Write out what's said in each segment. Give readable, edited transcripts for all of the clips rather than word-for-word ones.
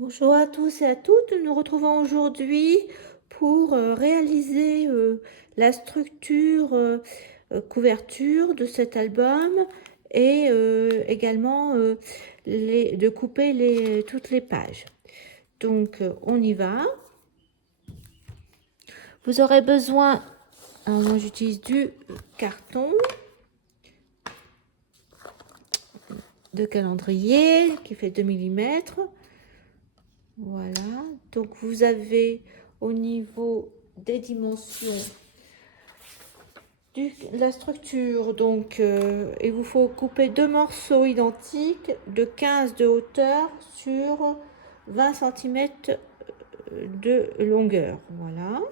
Bonjour à tous et à toutes, nous nous retrouvons aujourd'hui pour réaliser la structure couverture de cet album et également de couper toutes les pages. Donc on y va. Vous aurez besoin, alors moi j'utilise du carton de calendrier qui fait 2 mm. Voilà, donc vous avez au niveau des dimensions la structure, donc il vous faut couper deux morceaux identiques de 15 de hauteur sur 20 cm de longueur. Voilà.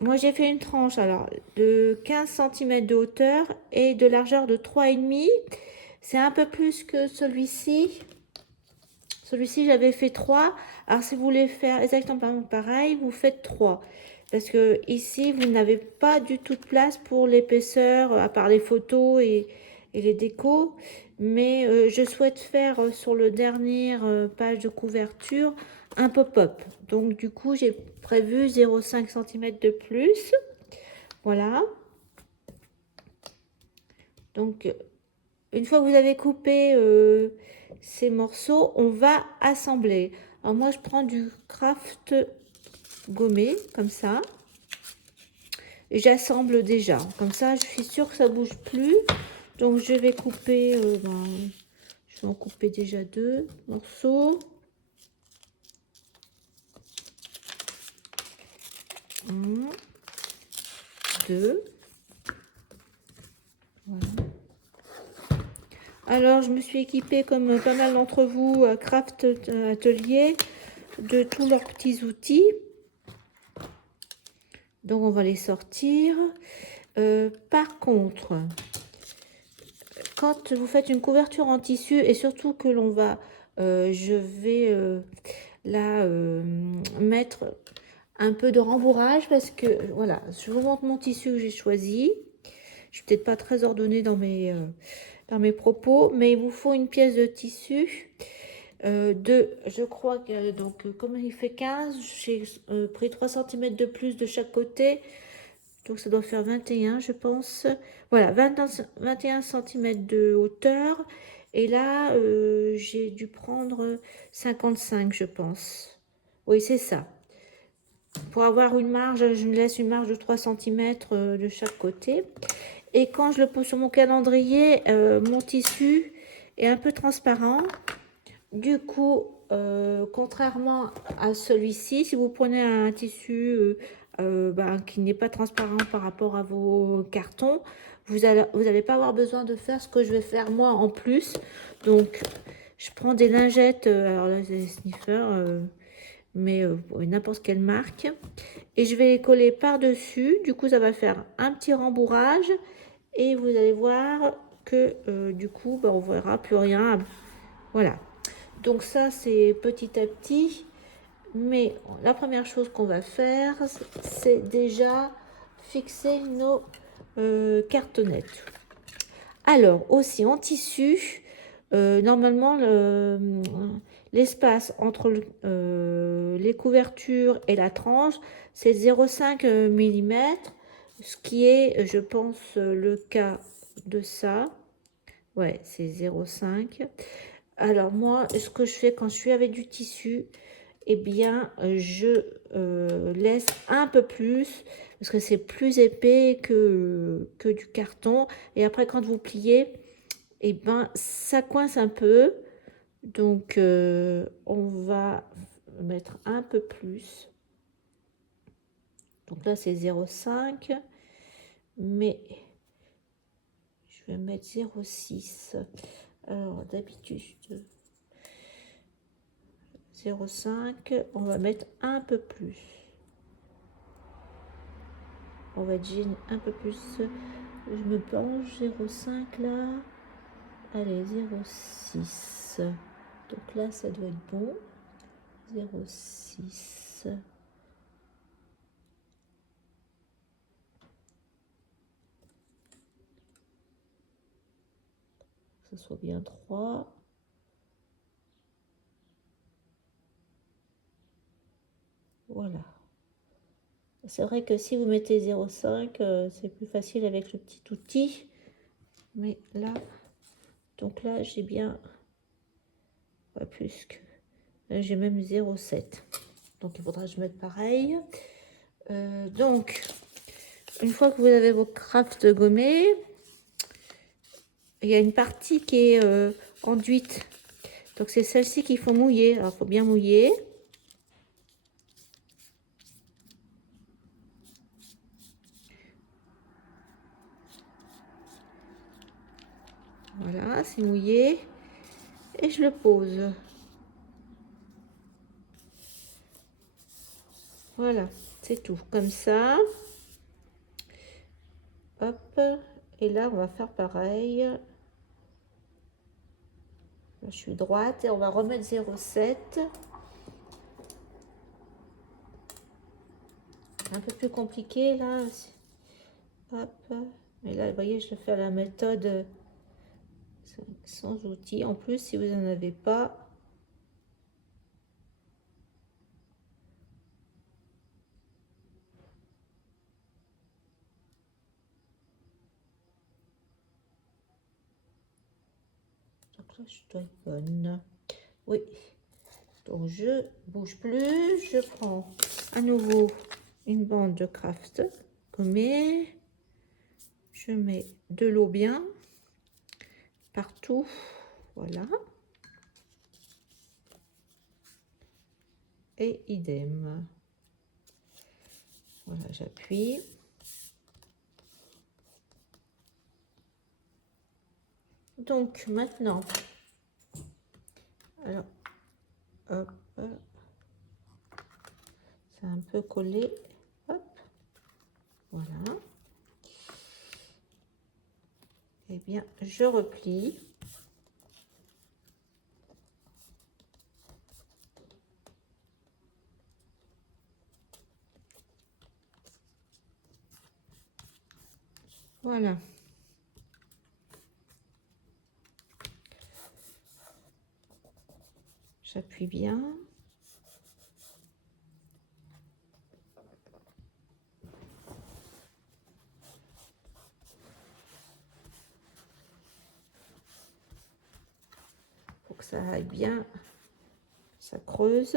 Moi j'ai fait une tranche alors de 15 cm de hauteur et de largeur de 3,5. C'est un peu plus que celui-ci. Celui-ci, j'avais fait 3. Alors, si vous voulez faire exactement pareil, vous faites 3. Parce que ici, vous n'avez pas du tout de place pour l'épaisseur, à part les photos et les décos. Mais je souhaite faire sur le dernier page de couverture un pop-up. Donc, du coup, j'ai prévu 0,5 cm de plus. Voilà. Donc, une fois que vous avez coupé ces morceaux, on va assembler. Alors moi, je prends du craft gommé, comme ça. Et j'assemble déjà. Comme ça, je suis sûre que ça bouge plus. Donc, je vais couper, je vais en couper déjà deux morceaux. Un, deux. Voilà. Alors, je me suis équipée, comme pas mal d'entre vous, à Craft Atelier, de tous leurs petits outils. Donc, on va les sortir. Par contre, quand vous faites une couverture en tissu, et surtout que l'on va, je vais là mettre un peu de rembourrage, parce que, voilà, je vous montre mon tissu que j'ai choisi. Je suis peut-être pas très ordonnée dans mes propos, mais il vous faut une pièce de tissu je crois que, donc, comme il fait 15, j'ai pris 3 cm de plus de chaque côté. Donc ça doit faire 21, je pense. Voilà, 21 cm de hauteur. Et là, j'ai dû prendre 55, je pense. Oui, c'est ça. Pour avoir une marge, je me laisse une marge de 3 cm de chaque côté. Et quand je le pose sur mon calendrier, mon tissu est un peu transparent. Du coup, contrairement à celui-ci, si vous prenez un tissu qui n'est pas transparent par rapport à vos cartons, vous n'allez pas avoir besoin de faire ce que je vais faire moi en plus. Donc, je prends des lingettes, alors là, c'est des sniffers, mais n'importe quelle marque. Et je vais les coller par-dessus. Du coup, ça va faire un petit rembourrage. Et vous allez voir que du coup, on ne verra plus rien. Voilà. Donc ça, c'est petit à petit. Mais la première chose qu'on va faire, c'est déjà fixer nos cartonnettes. Alors, aussi en tissu, normalement, l'espace entre les couvertures et la tranche, c'est 0,5 mm, ce qui est, je pense, le cas de ça. Ouais, c'est 0,5. Alors moi, ce que je fais quand je suis avec du tissu, eh bien, je laisse un peu plus, parce que c'est plus épais que du carton. Et après, quand vous pliez, eh ben, ça coince un peu. Donc, on va mettre un peu plus. Donc là, c'est 0,5. Mais je vais mettre 0,6. Alors, d'habitude, 0,5, on va mettre un peu plus. On va dire un peu plus. Je me penche, 0,5 là. Allez, 0,6. Donc là, ça doit être bon. 0,6. Que ce soit bien 3. Voilà. C'est vrai que si vous mettez 0,5, c'est plus facile avec le petit outil. Mais là, donc là, j'ai bien, pas plus que, j'ai même 0,7. Donc il faudra que je mette pareil. Donc, une fois que vous avez vos crafts gommés, il y a une partie qui est enduite. Donc c'est celle-ci qu'il faut mouiller. Alors il faut bien mouiller. Voilà, c'est mouillé. Et je le pose. Voilà, c'est tout. Comme ça. Hop. Et là, on va faire pareil. Là, je suis droite et on va remettre 0,7. Un peu plus compliqué là. Hop. Mais là, vous voyez, je le fais à la méthode sans outils. En plus, si vous n'en avez pas, donc là, je dois être bonne. Oui. Donc, je bouge plus. Je prends à nouveau une bande de craft gommée. Je mets de l'eau bien partout. Voilà. Et idem. Voilà, j'appuie. Donc maintenant, alors, hop, c'est un peu collé. Hop, voilà. Eh bien, je replie. Voilà. J'appuie bien. Pour que ça aille bien, ça creuse.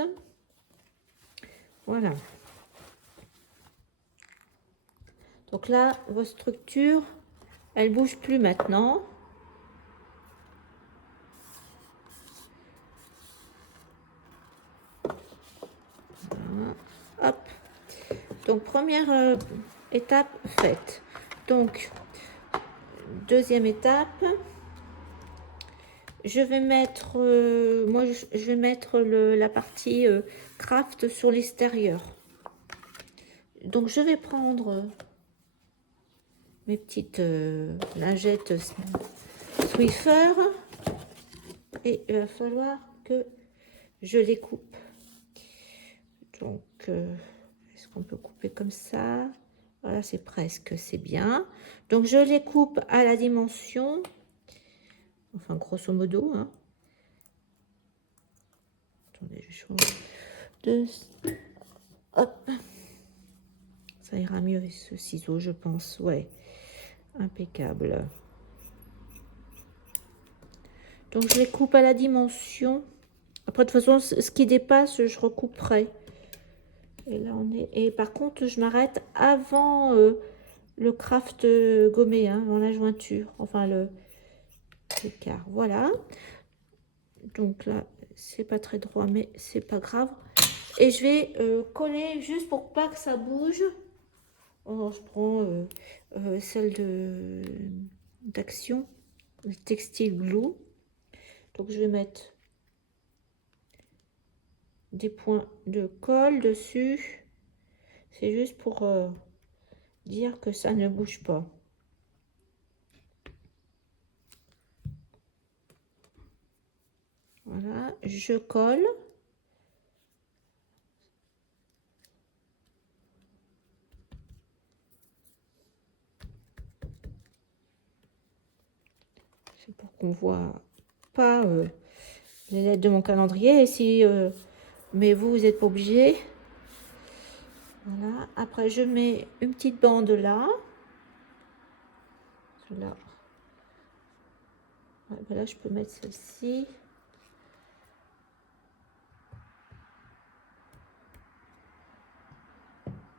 Voilà. Donc là, vos structures, elles ne bougent plus maintenant. Voilà. Hop. Donc, première étape faite. Donc, deuxième étape, je vais mettre, moi, je vais mettre la partie craft sur l'extérieur. Donc, je vais prendre mes petites lingettes Swiffer et il va falloir que je les coupe. Donc, est-ce qu'on peut couper comme ça? Voilà, c'est presque, c'est bien. Donc, je les coupe à la dimension, enfin, grosso modo. Hein. Attendez, je change de... Hop. Ça ira mieux avec ce ciseau, je pense. Ouais, impeccable. Donc, je les coupe à la dimension. Après, de toute façon, ce qui dépasse, je recouperai. Et là, on est... Et par contre, je m'arrête avant le craft gommé, hein, avant la jointure. Enfin, l'écart. Voilà. Donc là, c'est pas très droit, mais c'est pas grave. Et je vais coller juste pour pas que ça bouge. Oh, je prends celle d'Action, le textile glue. Donc je vais mettre des points de colle dessus. C'est juste pour dire que ça ne bouge pas. Voilà, je colle. C'est pour qu'on voit pas les lettres de mon calendrier. Et si, mais vous n'êtes pas obligé. Voilà. Après, je mets une petite bande là. Là. Ouais, ben là, je peux mettre celle-ci.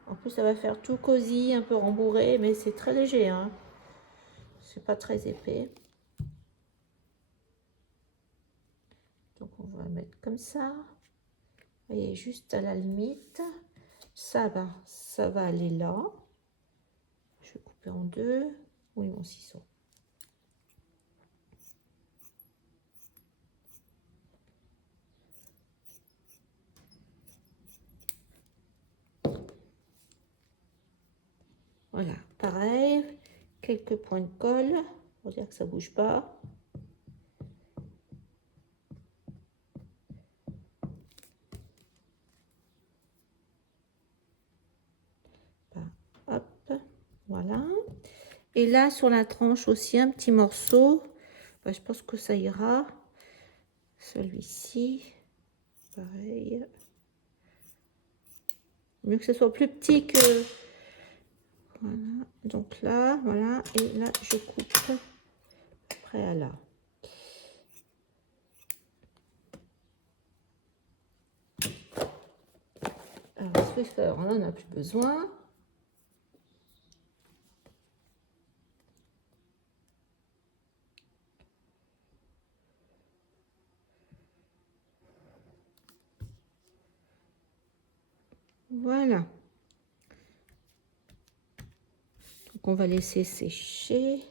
En plus, ça va faire tout cosy, un peu rembourré, mais c'est très léger, hein. C'est pas très épais. Donc, on va mettre comme ça. Vous voyez, juste à la limite. Ça va aller là. Je vais couper en deux. Oui, mon ciseau. Voilà, pareil, quelques points de colle pour dire que ça bouge pas. Hop, voilà. Et là, sur la tranche aussi, un petit morceau. Ben, je pense que ça ira. Celui-ci, pareil. Mieux que ce soit plus petit que... Voilà, donc là, voilà. Et là, je coupe près à là. Alors, Swiffer, on n'en a plus besoin. Voilà. Donc, on va laisser sécher.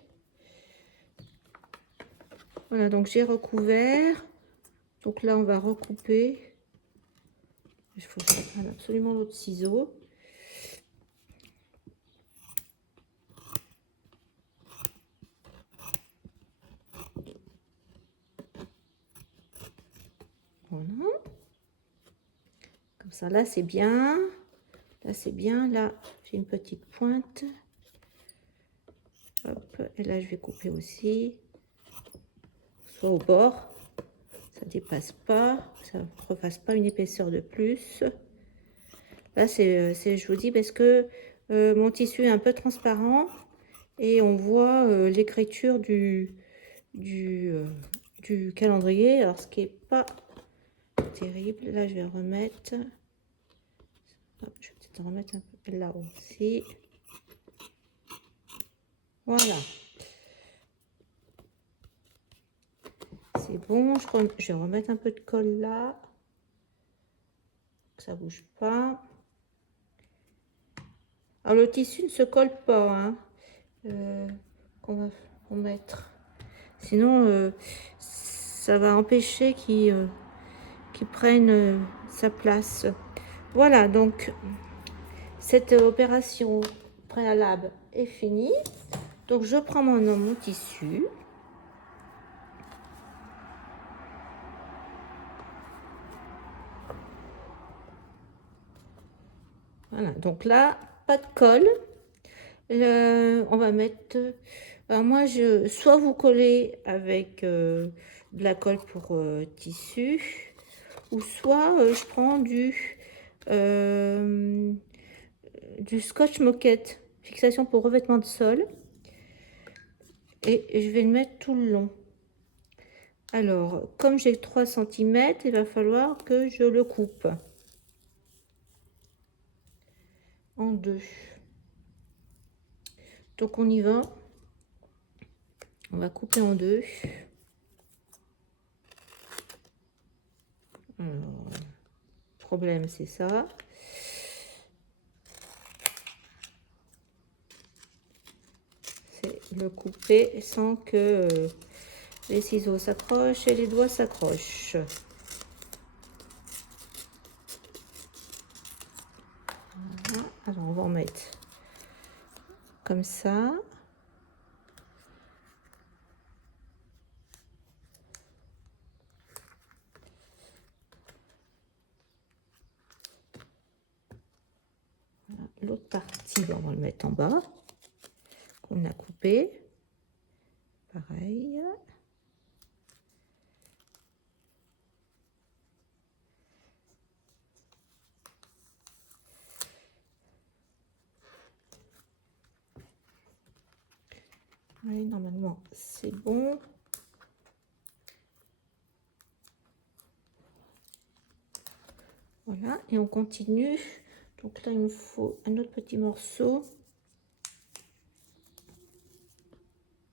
Voilà, donc j'ai recouvert. Donc là, on va recouper. Il faut que je prenne absolument l'autre ciseau. Voilà. Comme ça, là, c'est bien. Là, c'est bien. Là, j'ai une petite pointe. Hop. Et là, je vais couper aussi. Soit au bord. Ça dépasse pas. Ça ne refasse pas une épaisseur de plus. Là, je vous dis, parce que mon tissu est un peu transparent. Et on voit l'écriture du calendrier. Alors, ce qui n'est pas terrible. Là, je vais remettre... Hop, je vais peut-être remettre un peu là aussi. Voilà. C'est bon. Je vais remettre un peu de colle là. Que ça bouge pas. Alors, le tissu ne se colle pas. Hein, qu'on va mettre. Sinon, ça va empêcher qu'il prenne sa place. Voilà, donc cette opération préalable est finie. Donc, je prends mon tissu. Voilà, donc là, pas de colle. On va mettre... Alors moi, soit vous collez avec de la colle pour tissu, ou soit je prends du scotch moquette, fixation pour revêtement de sol. Et je vais le mettre tout le long. Alors, comme j'ai 3 cm, il va falloir que je le coupe en deux. Donc, on y va. On va couper en deux. Alors, le problème, c'est ça. C'est le couper sans que les ciseaux s'accrochent et les doigts s'accrochent. Voilà. Alors, on va en mettre comme ça. Voilà. L'autre partie, on va le mettre en bas, qu'on a coupé. Pareil. Oui, normalement, c'est bon. Voilà, et on continue. Donc là, il me faut un autre petit morceau.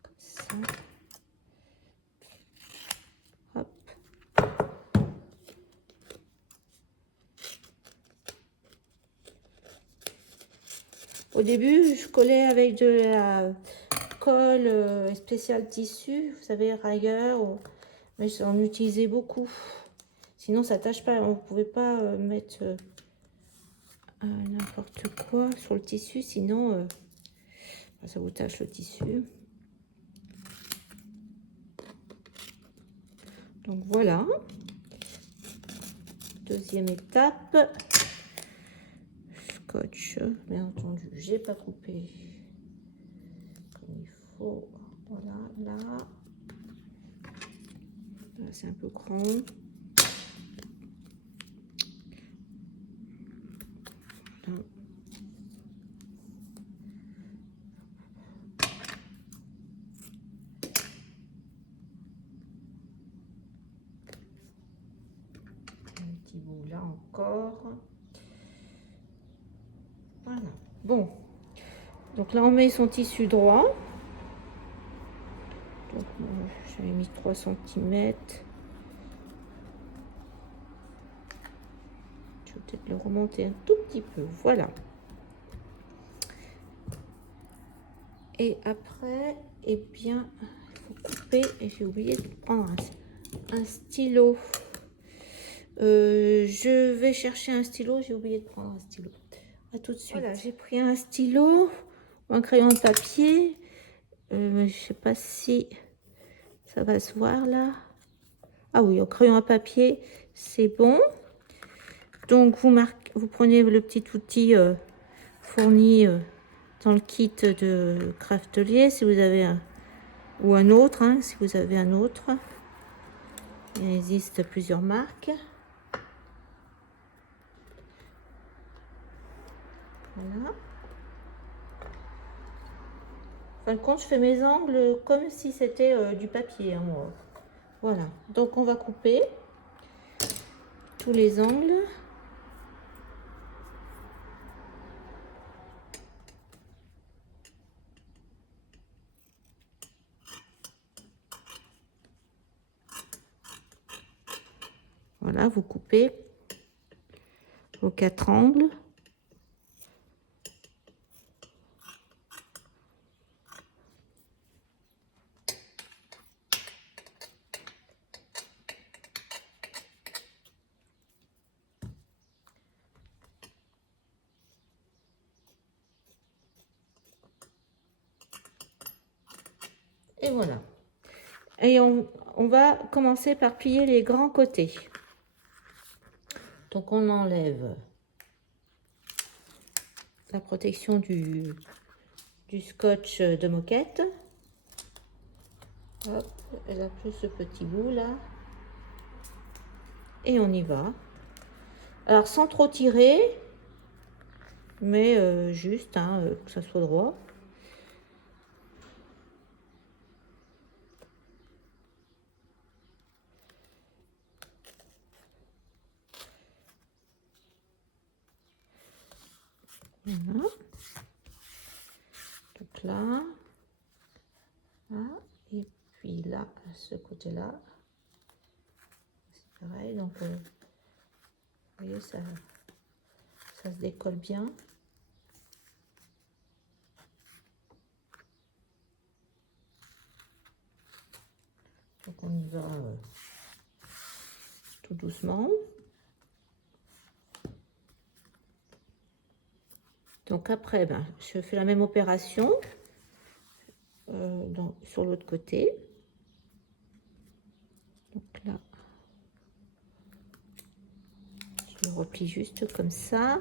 Comme ça. Hop. Au début, je collais avec de la colle spéciale tissu, vous savez, railleur, mais j'en utilisais beaucoup. Sinon, ça tâche pas. On ne pouvait pas mettre n'importe quoi sur le tissu, sinon ça vous tâche le tissu. Donc voilà. Deuxième étape. Scotch, bien entendu, j'ai pas coupé comme il faut. Voilà, là. Là, c'est un peu grand. Voilà. Un petit bout là encore. Voilà. Bon. Donc là, on met son tissu droit. Donc, j'avais mis 3 cm. Je vais peut-être le remonter un tout petit peu. Voilà. Et après, eh bien, il faut couper. Et j'ai oublié de prendre un stylo. Je vais chercher un stylo. J'ai oublié de prendre un stylo. À tout de suite. Voilà, j'ai pris un stylo, un crayon de papier. Je sais pas si ça va se voir là. Ah oui, au crayon à papier, c'est bon. Donc vous prenez le petit outil fourni dans le kit de Craftelier, si vous avez ou un autre, hein, si vous avez un autre. Il existe plusieurs marques. Voilà. En fin de compte, je fais mes angles comme si c'était du papier. Hein, voilà. Donc on va couper tous les angles. Voilà, vous coupez vos 4 angles. Et voilà. Et on va commencer par plier les grands côtés. Donc on enlève la protection du scotch de moquette. Hop, elle a plus ce petit bout là. Et on y va. Alors sans trop tirer, mais juste hein, que ça soit droit. Voilà. Donc là, et puis là, ce côté-là, c'est pareil. Donc, vous voyez, ça se décolle bien. Donc, on y va tout doucement. Donc après, ben, je fais la même opération sur l'autre côté. Donc là, je le replie juste comme ça.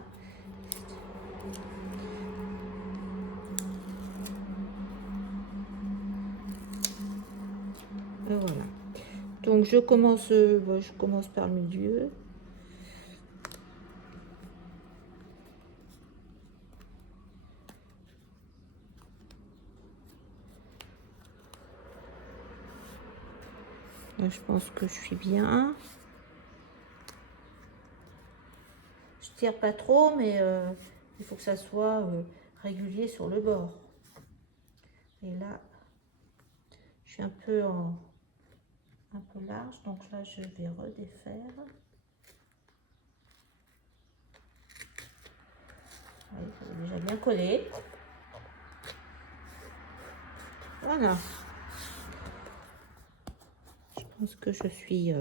Et voilà. Donc je commence par le milieu. Là, je pense que je suis bien. Je tire pas trop, mais il faut que ça soit régulier sur le bord. Et là, je suis un peu large, donc là, je vais redéfaire. Oui, c'est déjà bien collé. Voilà. Je pense que je suis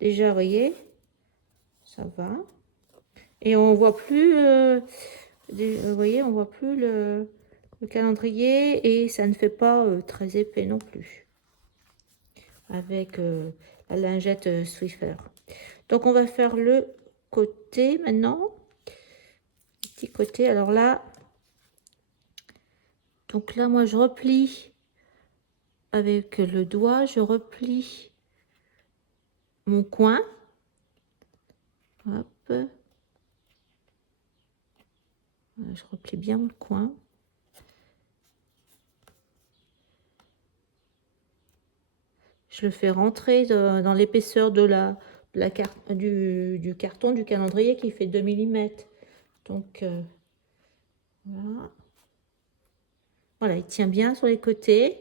déjà, voyez, ça va. Et on voit plus, vous voyez, on voit plus le calendrier et ça ne fait pas très épais non plus avec la lingette Swiffer. Donc on va faire le côté maintenant, petit côté. Alors là, donc là moi je replie avec le doigt, je replie mon coin. Hop. Je replie bien le coin. Je le fais rentrer dans l'épaisseur de du carton, du calendrier qui fait 2 mm. Donc, voilà. Voilà, il tient bien sur les côtés.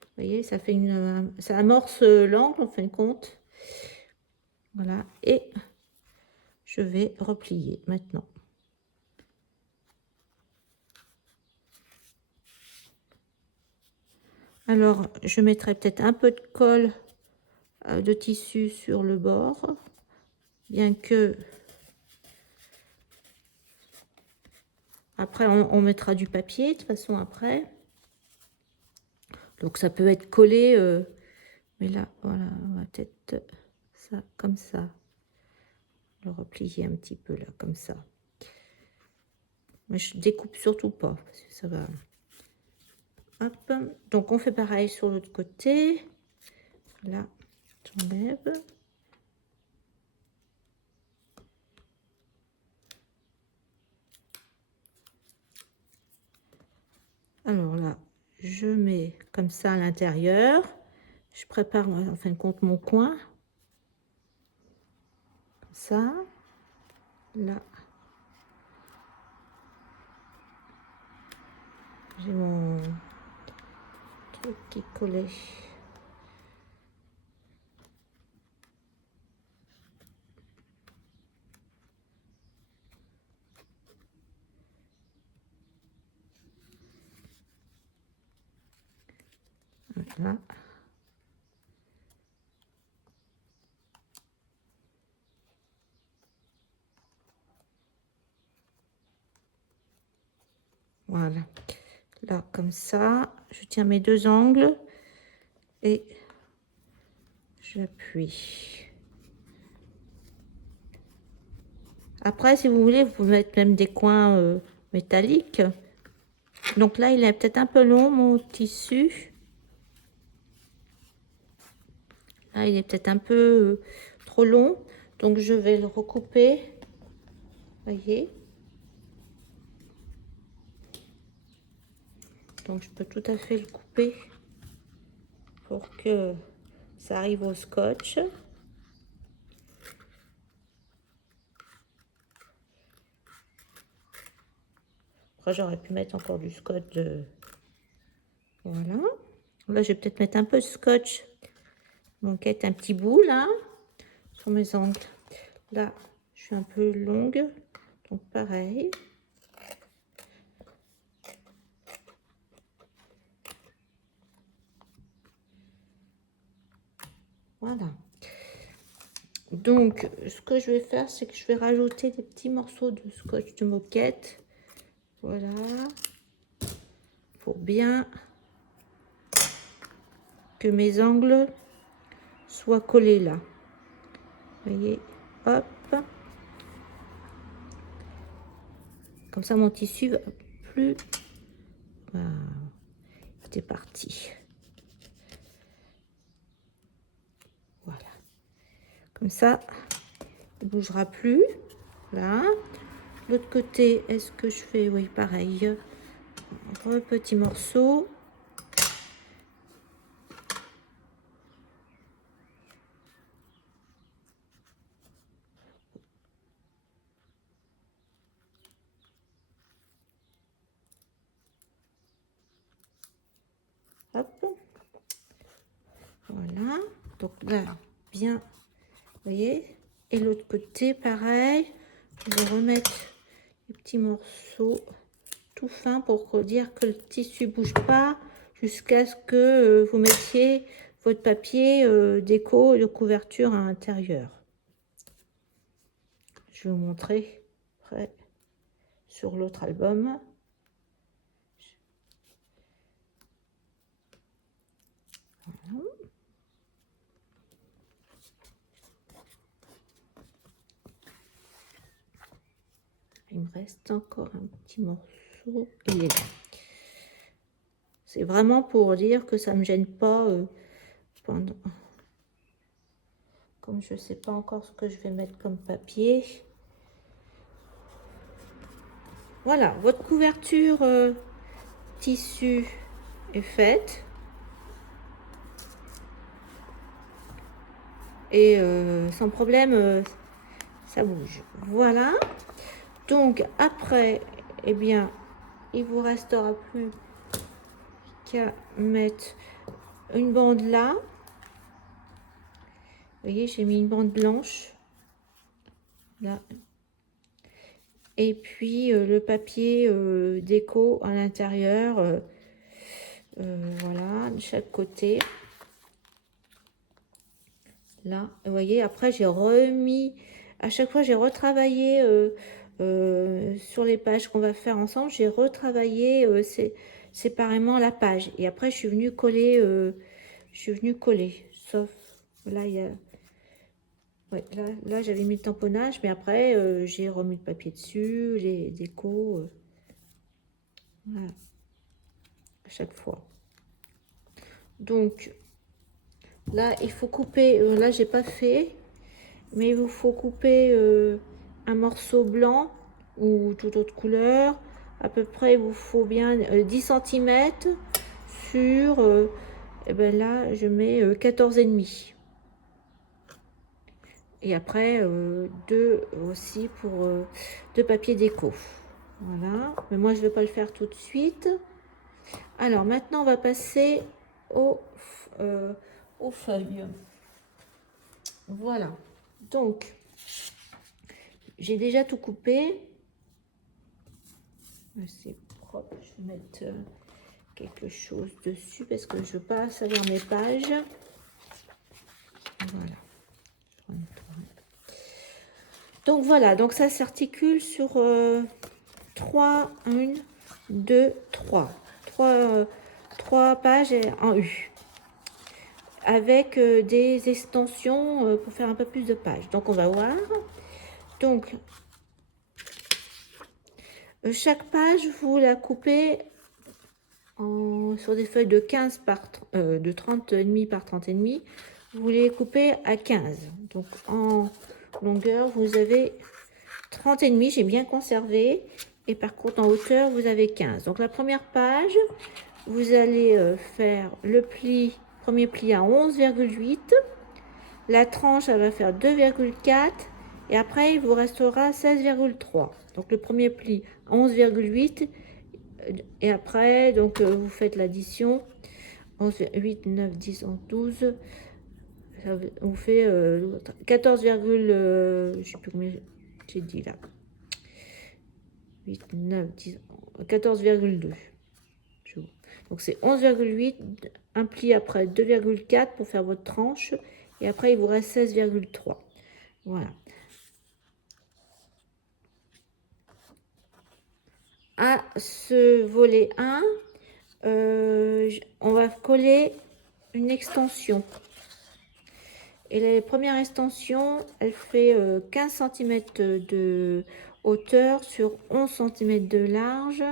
Vous voyez, ça fait ça amorce l'angle en fin de compte. Voilà, et je vais replier maintenant. Alors, je mettrai peut-être un peu de colle de tissu sur le bord, bien que après on mettra du papier de toute façon après. Donc ça peut être collé, mais là, voilà, on va peut-être ça comme ça. Le replier un petit peu là, comme ça. Mais je découpe surtout pas, parce que ça va. Hop. Donc on fait pareil sur l'autre côté. Là, j'enlève. Alors là, je mets comme ça à l'intérieur. Je prépare en fin de compte mon coin. Comme ça. Là. J'ai mon truc qui collait. Voilà. Voilà. Là, comme ça, je tiens mes deux angles et j'appuie. Après, si vous voulez, vous pouvez mettre même des coins métalliques. Donc là, il est peut-être un peu long, mon tissu. Là, il est peut-être un peu trop long. Donc, je vais le recouper. Voyez. Donc, je peux tout à fait le couper pour que ça arrive au scotch. Après, j'aurais pu mettre encore du scotch. Voilà. Là, je vais peut-être mettre un peu de scotch. Donc, être un petit bout là, sur mes angles. Là, je suis un peu longue. Donc, pareil. Voilà. Donc, ce que je vais faire, c'est que je vais rajouter des petits morceaux de scotch de moquette. Voilà. Pour bien que mes angles soient collés là. Vous voyez, hop. Comme ça, mon tissu va plus. Voilà. C'est parti. Voilà. Comme ça, il ne bougera plus. Là. L'autre côté, est-ce que je fais, oui, pareil. Un petit morceau. Hop. Voilà. Donc là, bien, vous voyez. Et l'autre côté, pareil. Je vais remettre les petits morceaux tout fins pour dire que le tissu bouge pas jusqu'à ce que vous mettiez votre papier déco de couverture à l'intérieur. Je vais vous montrer après sur l'autre album. Voilà. Il me reste encore un petit morceau. Il est là. C'est vraiment pour dire que ça ne me gêne pas pendant... Comme je ne sais pas encore ce que je vais mettre comme papier. Voilà, votre couverture tissu est faite. Et sans problème, ça bouge. Voilà. Donc après, eh bien, il vous restera plus qu'à mettre une bande là. Vous voyez, j'ai mis une bande blanche. Là. Et puis le papier déco à l'intérieur. Voilà, de chaque côté. Là, vous voyez, après j'ai remis, à chaque fois j'ai retravaillé sur les pages qu'on va faire ensemble, j'ai retravaillé séparément la page. Et après je suis venue coller, sauf là il y a, ouais, là j'avais mis le tamponnage, mais après j'ai remis le papier dessus, les décos, voilà, à chaque fois. Donc là il faut couper, là j'ai pas fait, mais il vous faut couper un morceau blanc ou toute autre couleur. À peu près, il vous faut bien 10 cm sur, et ben là, je mets 14,5. Et après, 2 aussi pour 2 papiers déco. Voilà, mais moi, je ne vais pas le faire tout de suite. Alors, maintenant, on va passer aux feuilles. Voilà, donc... J'ai déjà tout coupé. C'est propre. Je vais mettre quelque chose dessus parce que je ne veux pas salir mes pages. Voilà. Donc voilà, donc ça s'articule sur 3, 1, 2, 3. 3 pages en U. Avec des extensions pour faire un peu plus de pages. Donc on va voir. Donc chaque page, vous la coupez sur des feuilles de 15 par de 30,5 par 30,5. Vous les coupez à 15. Donc en longueur, vous avez 30,5. J'ai bien conservé. Et par contre, en hauteur, vous avez 15. Donc la première page, vous allez faire le premier pli à 11,8. La tranche, elle va faire 2,4. Et après, il vous restera 16,3. Donc le premier pli 11,8. Et après, donc vous faites l'addition. 11, 8, 9, 10, 11, 12. Ça vous fait 14, je ne sais plus combien j'ai dit là. 8, 9, 10, 14,2. Donc c'est 11,8. Un pli après 2,4 pour faire votre tranche. Et après, il vous reste 16,3. Voilà. À ce volet 1, on va coller une extension. Et la première extension, elle fait 15 cm de hauteur sur 11 cm de large.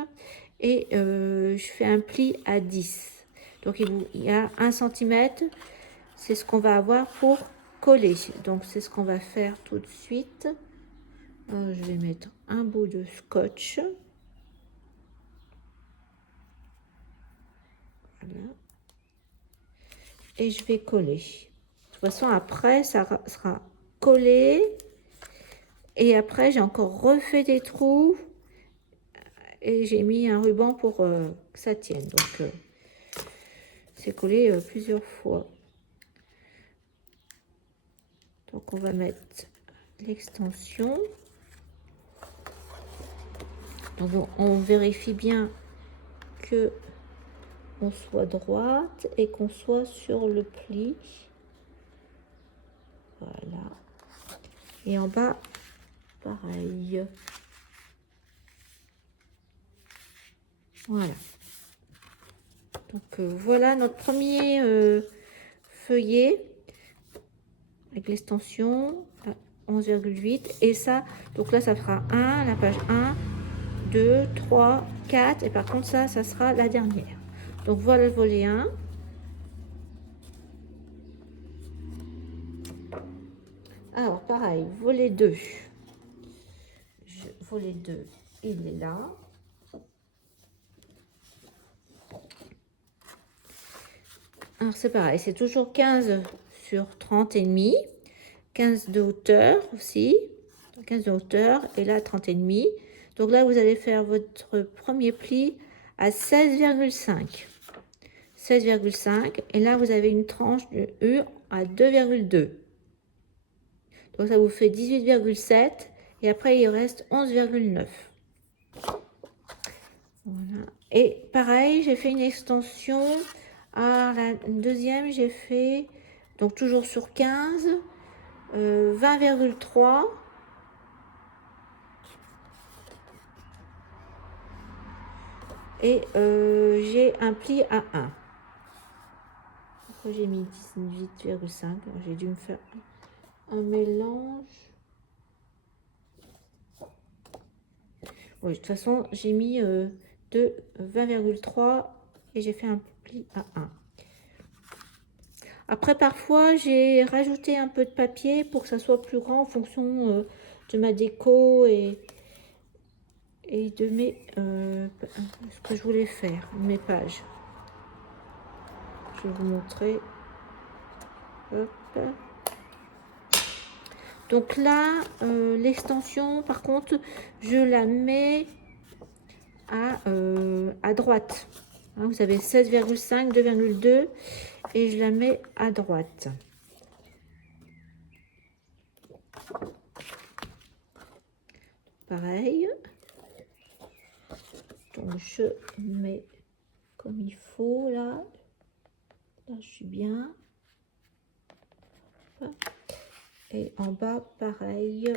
Et je fais un pli à 10. Donc il y a 1 cm. C'est ce qu'on va avoir pour coller. Donc c'est ce qu'on va faire tout de suite. Je vais mettre un bout de scotch. Voilà. Et je vais coller. De toute façon, après, ça sera collé. Et après, j'ai encore refait des trous. Et j'ai mis un ruban pour que ça tienne. Donc, c'est collé plusieurs fois. Donc on va mettre l'extension. Donc on vérifie bien que on soit droite et qu'on soit sur le pli. Voilà. Et en bas, pareil. Voilà. Donc voilà notre premier feuillet avec l'extension 11,8 et ça, donc là ça fera 1, la page 1, 2, 3, 4 et par contre ça sera la dernière. Donc voilà le volet 1. Alors pareil, volet 2. Volet 2, il est là. Alors c'est pareil, c'est toujours 15 sur 30 et demi, 15 de hauteur aussi, 15 de hauteur et là 30 et demi. Donc là vous allez faire votre premier pli à 16,5. 16,5 et là vous avez une tranche de U à 2,2. Donc ça vous fait 18,7 et après il reste 11,9. Voilà. Et pareil, j'ai fait une extension. À la deuxième, j'ai fait, donc toujours sur 15, 20,3. Et j'ai un pli à 1. Pourquoi j'ai mis 18,5? J'ai dû me faire un mélange. Oui, de toute façon, j'ai mis de 20,3 et j'ai fait un pli à 1. Après, parfois, j'ai rajouté un peu de papier pour que ça soit plus grand en fonction de ma déco et de mes ce que je voulais faire, mes pages. Je vais vous montrer. Hop. Donc là, l'extension, par contre, je la mets à droite. Hein, vous avez 16,5, 2,2 et je la mets à droite. Pareil. Donc je mets comme il faut là. Là je suis bien. Et en bas pareil.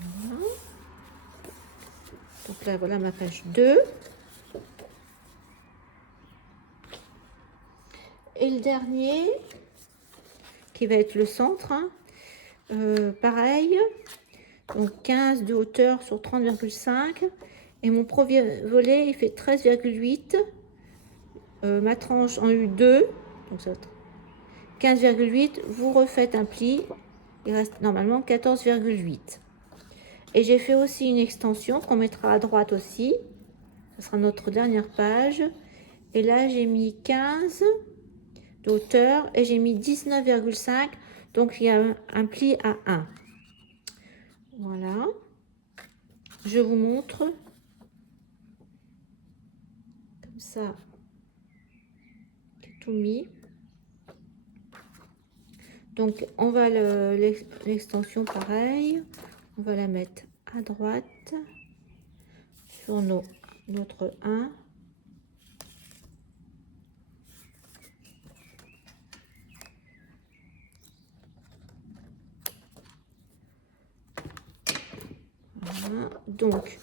Voilà. Donc là voilà ma page 2. Et le dernier qui va être le centre, hein, pareil, donc 15 de hauteur sur 30,5 et mon premier volet il fait 13,8, ma tranche en U2, donc ça 15,8, vous refaites un pli, il reste normalement 14,8 et j'ai fait aussi une extension qu'on mettra à droite aussi, ce sera notre dernière page et là j'ai mis 15 d'auteur et j'ai mis 19,5, donc il y a un pli à 1. Voilà, je vous montre comme ça, tout mis. Donc on va l'extension pareil, on va la mettre à droite sur notre 1. Voilà. Donc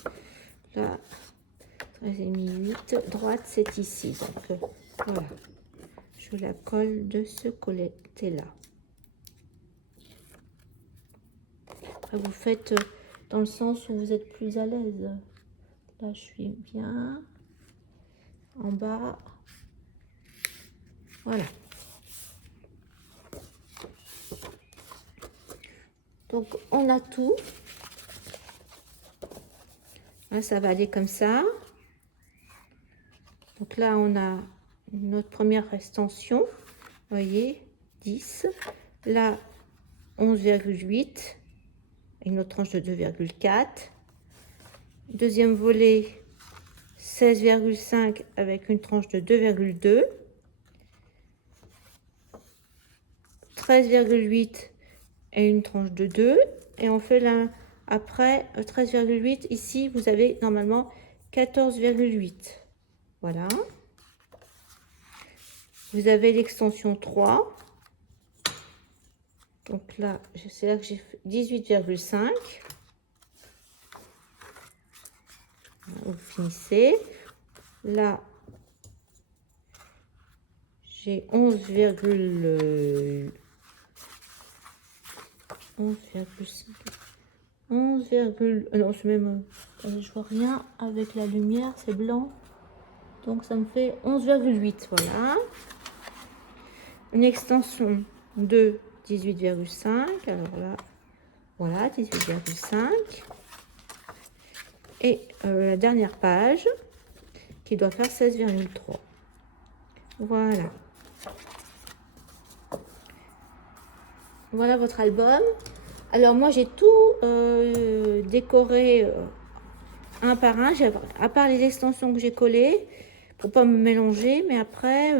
là, j'ai mis 8, droite c'est ici. Donc voilà, je la colle de ce côté là. Après vous faites dans le sens où vous êtes plus à l'aise. Là je suis bien. En bas. Voilà. Donc on a tout. Là, ça va aller comme ça. Donc là, on a notre première extension. Vous voyez, 10. Là, 11,8. une autre tranche de 2,4. Deuxième volet, 16,5 avec une tranche de 2,2. 13,8 et une tranche de 2. Et on fait là, après 13,8. Ici, vous avez normalement 14,8. Voilà. Vous avez l'extension 3. Donc là, c'est là que j'ai fait 18,5. Vous finissez. Là, j'ai 11,5. 11, non, c'est même... je vois rien avec la lumière, c'est blanc. Donc ça me fait 11,8, voilà. Une extension de 18,5. Alors là, voilà, 18,5. Et la dernière page qui doit faire 16,3. Voilà. Voilà votre album. Alors moi j'ai tout décoré un par un, à part les extensions que j'ai collées pour pas me mélanger, mais après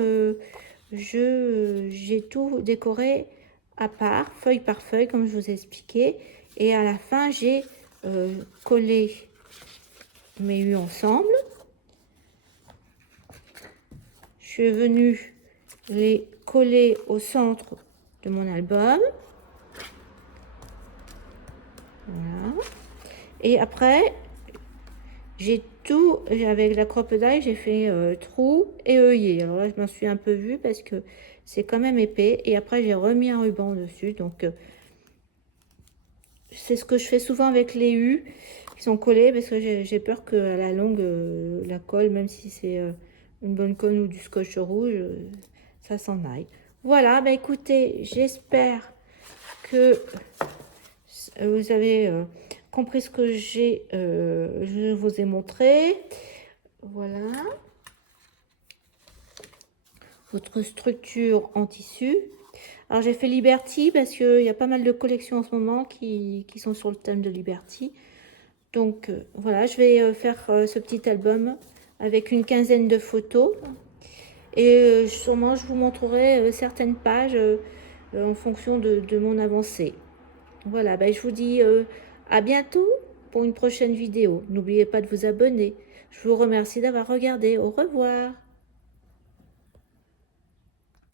j'ai tout décoré à part, feuille par feuille, comme je vous ai expliqué. Et à la fin, j'ai collé mes U ensemble. Je suis venue les coller au centre de mon album. Voilà. Et après, j'ai tout, avec la crocodile, j'ai fait trou et œillet. Alors là, je m'en suis un peu vue parce que c'est quand même épais. Et après, j'ai remis un ruban dessus. Donc, c'est ce que je fais souvent avec les U qui sont collés parce que j'ai peur qu'à la longue, la colle, même si c'est une bonne colle ou du scotch rouge, ça s'en aille. Voilà, bah écoutez, j'espère que vous avez compris ce que je vous ai montré. Voilà. Votre structure en tissu. Alors j'ai fait Liberty parce qu'il y a pas mal de collections en ce moment qui sont sur le thème de Liberty. Donc voilà, je vais faire ce petit album avec une quinzaine de photos. Et sûrement je vous montrerai certaines pages en fonction de mon avancée. Voilà, ben, je vous dis à bientôt pour une prochaine vidéo. N'oubliez pas de vous abonner. Je vous remercie d'avoir regardé. Au revoir.